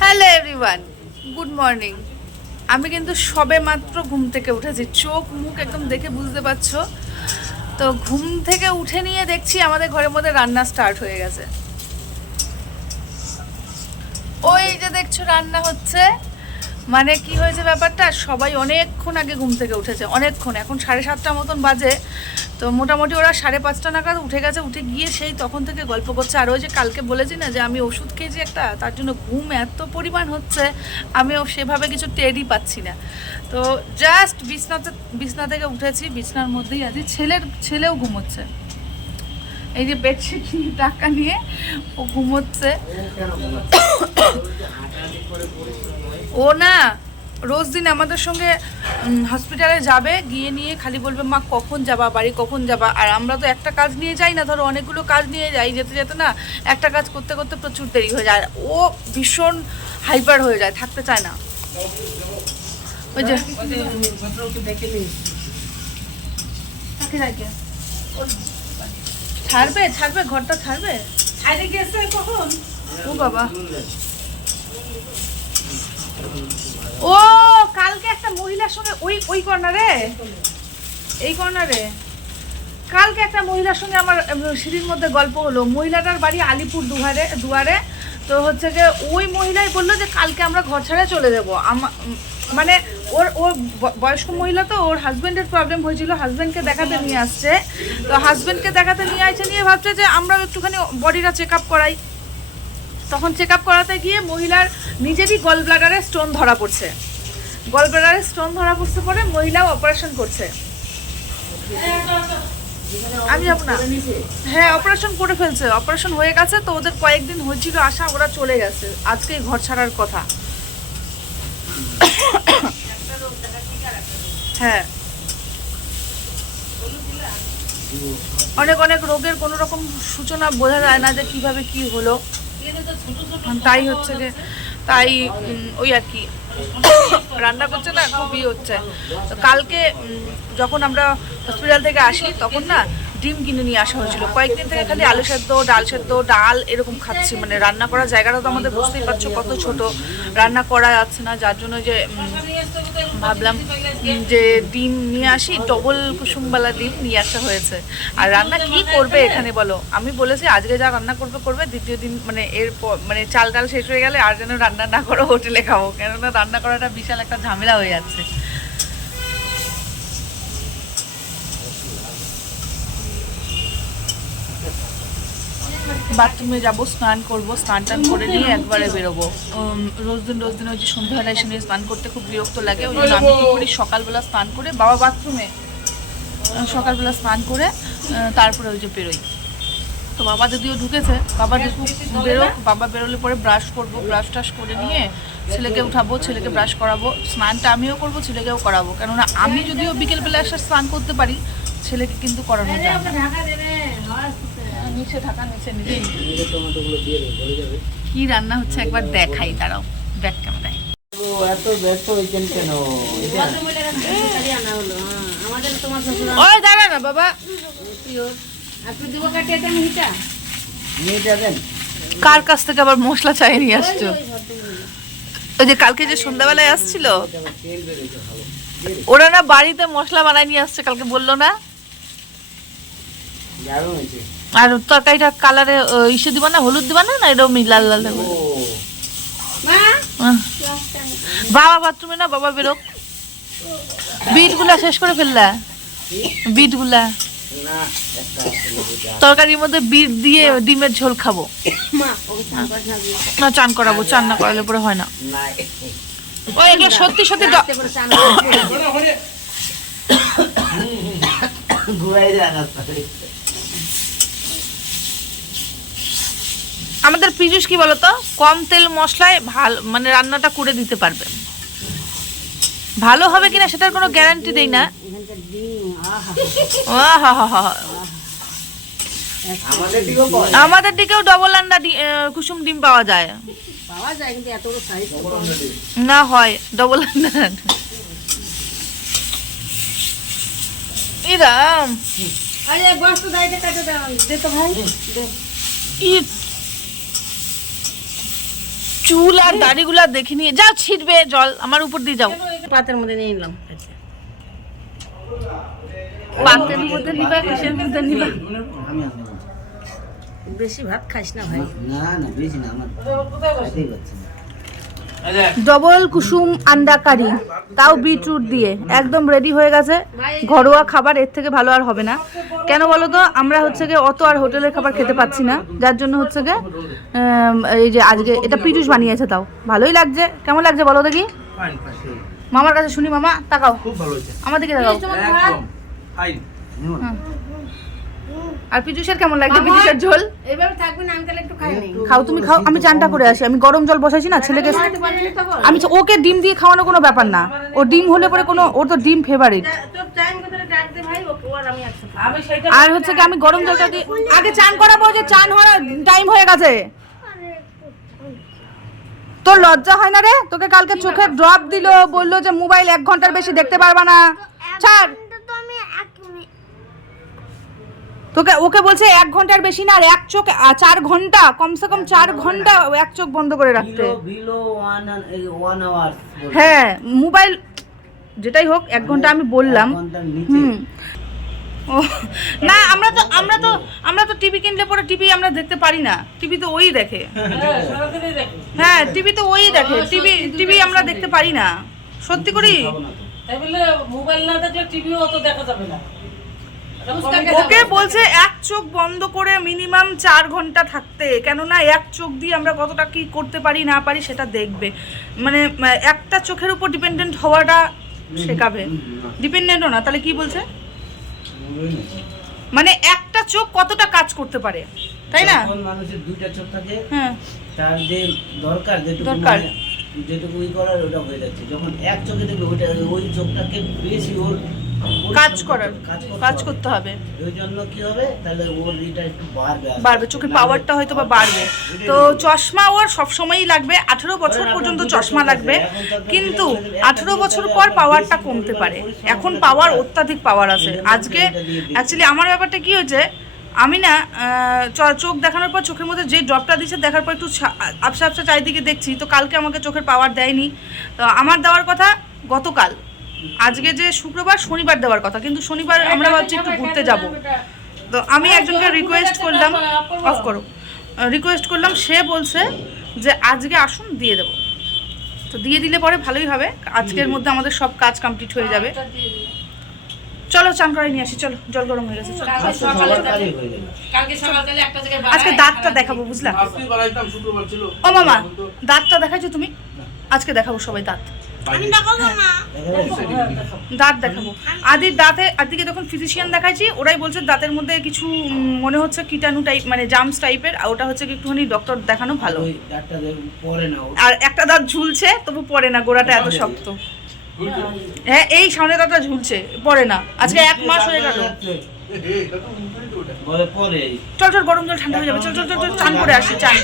Hello everyone, good morning. আমি কিন্তু সবে মাত্র ঘুম থেকে উঠেছি, চোখ মুখ একদম দেখে বুঝতে পারছো। তো ঘুম থেকে উঠে নিয়ে দেখছি আমাদের ঘরের মধ্যে রান্না স্টার্ট হয়ে গেছে। ওই যে দেখছো রান্না হচ্ছে, মানে কি হয়েছে ব্যাপারটা, সবাই অনেকক্ষণ আগে ঘুম থেকে উঠেছে, অনেকক্ষণ, এখন 7:30 মতন বাজে। তো মোটামুটি ওরা 5:30 নাগাদ উঠে গেছে, উঠে গিয়ে সেই তখন থেকে গল্প করছে। আর ওই যে কালকে বলেছি না যে আমি ওষুধ খেয়েছি একটা, তার জন্য ঘুম এত পরিমাণ হচ্ছে, আমিও সেভাবে কিছু টেরই পাচ্ছি না। তো জাস্ট বিছনা থেকে উঠেছি, বিছনার মধ্যেই আছি, ছেলেও ঘুমোচ্ছে। এই যে বেডশিট নিয়ে টাকা নিয়ে ও ঘুমোচ্ছে। ও না রোজ দিন আমাদের সঙ্গে হসপিটালে যাবে, গিয়ে নিয়ে খালি বলবে মা কখন যাবা বাড়ি, কখন যাবা। আর আমরা তো একটা কাজ নিয়ে যাই না, ধরো অনেকগুলো কাজ নিয়ে যাই, যেতে যেতে না একটা কাজ করতে করতে প্রচুর দেরি হয়ে যায়। ও ভীষণ হাইপার হয়ে যায়, থাকতে চায় না। ওই যে ছাড়বে ঘরটা ছাড়বে। ও বাবা, ও কালকে একটা মহিলার সঙ্গে ওই কর্নারে, এই কর্নারে কালকে একটা মহিলার সঙ্গে আমার সিঁড়ির মধ্যে গল্প হলো। মহিলাটার বাড়ি আলিপুর দুয়ারে। তো হচ্ছে যে ওই মহিলাই বললো যে কালকে আমরা ঘর ছাড়া চলে যাবো। মানে ওর বয়স্ক মহিলা, তো ওর হাজব্যান্ডের প্রবলেম হয়েছিল, হাজব্যান্ডকে দেখাতে নিয়ে আসছে। তো হাজব্যান্ডকে দেখাতে নিয়ে আসছে, নিয়ে ভাবছে যে আমরা একটুখানি বডিটা চেক আপ করাই। তখন চেক আপ করাতে গিয়ে মহিলার নিজেরই গল ব্লাডারে স্টোন ধরা পড়ছে। গল ব্লাডারে স্টোন ধরা পড়ছে পরে মহিলাও অপারেশন করছে। আমি যাবো না। হ্যাঁ, অপারেশন করে ফেলছে, অপারেশন হয়ে গেছে। তো ওদের কয়েকদিন হয়েছিল আসা, ওরা চলে গেছে, আজকেই ঘর ছাড়ার কথা। হ্যাঁ, অনেক অনেক রোগের কোনো রকম সূচনা বোঝা যায় না যে কিভাবে কি হলো। তাই হচ্ছে যে তাই ওই আর কি রান্না করছে না, খুবই হচ্ছে। তো কালকে যখন আমরা হসপিটাল থেকে আসি তখন না ডিম কিনে নিয়ে আসা হয়েছিল। কয়েকদিন থেকে খালি আলু সেদ্ধ, ডাল সেদ্ধ, ডাল এরকম খাচ্ছি। মানে রান্না করার জায়গাটা তো আমাদের বুঝতেই পারছো কত ছোট, রান্না করা যাচ্ছে না। যার জন্য যে ভাবলাম যে ডিম নিয়ে আসি, ডবল কুসুমবালা ডিম নিয়ে আসা হয়েছে। আর রান্না কি করবে এখানে বলো? আমি বলেছি আজকে যা রান্না করবে, দ্বিতীয় দিন মানে মানে চাল ডাল শেষ হয়ে গেলে আর যেন রান্না না করো, হোটেলে খাবো। কেননা রান্না করাটা বিশাল একটা ঝামেলা হয়ে যাচ্ছে। বাথরুমে যাবো, স্নান করবো, স্নান টান করে নিয়ে একবারে বেরোবো। রোজ দিন ওই যে সন্ধ্যাবেলা এসে নিয়ে স্নান করতে খুব বিরক্ত লাগে। ওই জন্য আমি কী করি, সকালবেলা স্নান করে বাবা বাথরুমে সকালবেলা স্নান করে তারপরে ওই যে বেরোই। তো বাবা যদিও ঢুকেছে, বাবা বেরোক, বাবা বেরোলে পরে ব্রাশ করবো, ব্রাশ টাশ করে নিয়ে ছেলেকে উঠাবো, ছেলেকে ব্রাশ করাবো, স্নানটা আমিও করবো, ছেলেকেও করাবো। কেননা আমি যদিও বিকেলবেলা এসে স্নান করতে পারি, ছেলেকে কিন্তু করানো যায় না। নিচে ঢাকা, নিচে নিজেই। কি রান্না হচ্ছে একবার দেখাই, দাঁড়াও ব্যাক ক্যামেরায়। ওই দাঁড়া না বাবা, কার কাছ থেকে আবার মশলা চাই নিয়ে আসছো? ওই যে কালকে যে সন্ধ্যাবেলায় আসছিল, ওরা না বাড়িতে মশলা বানায় নিয়ে আসছে, কালকে বললো না। আর তরকারিটা কালারে ইসে দিবা না, হলুদ দিবা না, না এরকম লাল লাল দেবো। বাবা বাথরুমে না, বাবা বেরোক। বিট গুলা শেষ করে ফেললা, বিট গুলা তরকারির মধ্যে বিট দিয়ে ডিমের ঝোল খাবো না, চান করাবো, চান না করালে পরে হয় না। ওই এগুলো সত্যি সত্যি আমাদের পীযুষ কি বলতো, কম তেল মশলায় ভালো মানে রান্নাটা করে দিতে পারবে। ভালো হবে কিনা সেটার কোনো গ্যারান্টি দেই না। আমাদের দিকেও ডবল আন্ডা কুসুম ডিম পাওয়া যায় কিন্তু এত বড় সাইজ না হয়, ডবল আন্ডা। ইরাম আরে বস্তু দাইতে কাটে দাও দে তো ভাই দে চুল আর দাড়িগুলা দেখে নিয়ে যাও, ছিটবে জল আমার উপর দিয়ে যাও। পাতের মধ্যে নিয়ে নিলাম। আচ্ছা পাতের মধ্যে নিবা, কিসের মধ্যে নিবা? বেশি ভাত খাইস না ভাই। না না বেশি না, আমার খেতেই পাচ্ছি না। ডবল কুসুম আন্ডা কারি, তাও বিটরুট দিয়ে, একদম রেডি হয়ে গেছে। ঘরোয়া খাবার, এর থেকে ভালো আর হবে না। কেন বলো তো, আমরা হচ্ছে গিয়ে অত আর হোটেলের খাবার খেতে পাচ্ছি না, যার জন্য হচ্ছে গিয়ে এই যে আজকে এটা পিটুস বানিয়েছে, তাও ভালোই লাগছে। কেমন লাগছে বলো দেখি? মামার কাছে শুনি। মামা তাকাও, খুব ভালো হয়েছে, আমার দিকে তাকাও। একদম ফাইন। আর পিটুসের কেমন লাগছে? পিটুসের ঝোল এইভাবে থাকবে না, আমি তাহলে একটু খাই নেই। খাও, তুমি খাও, আমি চানটা করে আসি। আমি গরম জল বসাইছি না ছেলেকে, আমি ওকে ডিম দিয়ে খাওয়ানো কোনো ব্যাপার না। ও ডিম হলে পরে কোনো, ওর তো ডিম ফেভারিট। তোর টাইম করে ডাক দে ভাই, ওকে আর আমি একসাথে। আমি সেটা আর হচ্ছে কি, আমি গরম জলটা দিয়ে আগে চান করাবো, যে চান হওয়ার টাইম হয়ে গেছে। তোর লজ্জা হয় না রে? তোকে কালকে চোখে ড্রপ দিল, বললো যে মোবাইল 1 ঘন্টার বেশি দেখতে পারবা না। ছাড়, তোকে ওকে বলছে 1 ঘন্টার বেশি না, আর এক চোখ 4 ঘন্টা, কমসে কম 4 ঘন্টা এক চোখ বন্ধ করে রাখতে। Below 1 hour. হ্যাঁ, মোবাইল যেটাই হোক 1 ঘন্টা আমি বললাম। ও না, আমরা তো টিভি কিনলে পরে টিভি আমরা দেখতে পারি না, টিভি তো ওই দেখে। হ্যাঁ, টিভি তো ওই দেখে, টিভি আমরা দেখতে পারি না, সত্যি করি। তাই বলে মোবাইল না দেখলে টিভিও অত দেখা যাবে না। ওকে বলছে 1 চোখ বন্ধ করে মিনিমাম 4 ঘন্টা থাকতে, কেননা 1 চোখ দিয়ে আমরা কতটা কি করতে পারি না পারি সেটা দেখবে। মানে একটা চোখের উপর ডিপেন্ডেন্ট হওয়াটা শেখাবে। ডিপেন্ডেন্টও না, তাহলে কি বলছে? মানে একটা চোখ কতটা কাজ করতে পারে, তাই না? যখন মানুষের 2টা চোখ থাকে, হ্যাঁ, তার যে দরকার যেটুকু করার ওটা হয়ে যাচ্ছে। যখন এক চোখে দেখবে ওটা, ওই চোখটাকে বেশি ওর কাজ করতে হবে। ওই জন্য কি হবে, তাহলে ওর এটা একটু বাড়বে, চোখের পাওয়ারটা হয়তো বা বাড়বে। তো চশমা ওর সব সময়ই লাগবে, 18 বছর পর্যন্ত চশমা লাগবে, কিন্তু 18 বছর পর পাওয়ারটা কমতে পারে। এখন পাওয়ার, অত্যাধিক পাওয়ার আছে। আজকে অ্যাকচুয়ালি আমার ব্যাপারটা কি হয়েছে, আমি না চোখ দেখানোর পর চোখের মধ্যে যে ড্রপটা দিচ্ছে, দেখার পর একটু আবসা আবসা চারিদিকে দেখছি, তো কালকে আমাকে চোখের পাওয়ার দেয়নি। তো আমার দেওয়ার কথা গতকাল, আজকে যে শুক্রবার, শনিবার দেওয়ার কথা, কিন্তু শনিবার আমরা ভাবছি একটু ঘুরতে যাব। তো আমি একজনকে রিকোয়েস্ট করলাম, অফ করো, রিকোয়েস্ট করলাম, সে বলছে যে আজকে আসুন দিয়ে দেবো। তো দিয়ে দিলে পরে ভালোই হবে, আজকের মধ্যে আমাদের সব কাজ কমপ্লিট হয়ে যাবে। চলো চান করে নিয়ে আসি, চলো, জল গরম হয়ে গেছে। আজকে দাঁতটা দেখাবো, বুঝলা? ও মামা, দাঁতটা দেখাইছো তুমি? আজকে দেখাবো সবাই দাঁত, দাঁত দেখাবো। আদিকে যখন ফিজিশিয়ান দেখাইছি, ওরাই বলছে দাঁতের মধ্যে কিছু মনে হচ্ছে কীটাণু টাইপ, মানে জামস টাইপের, ওটা হচ্ছে একটুখানি ডক্টর দেখানো ভালো। আর একটা দাঁত ঝুলছে, তবু পড়ে না, গোড়াটা এত শক্ত। হ্যাঁ, এই সামনে দাঁতটা ঝুলছে, পড়ে না। আজকে 1 মাস হয়ে গেল। চল চল, গরম জল ঠান্ডা হয়ে যাবে, চল চল চল, চান করে আসি, চান।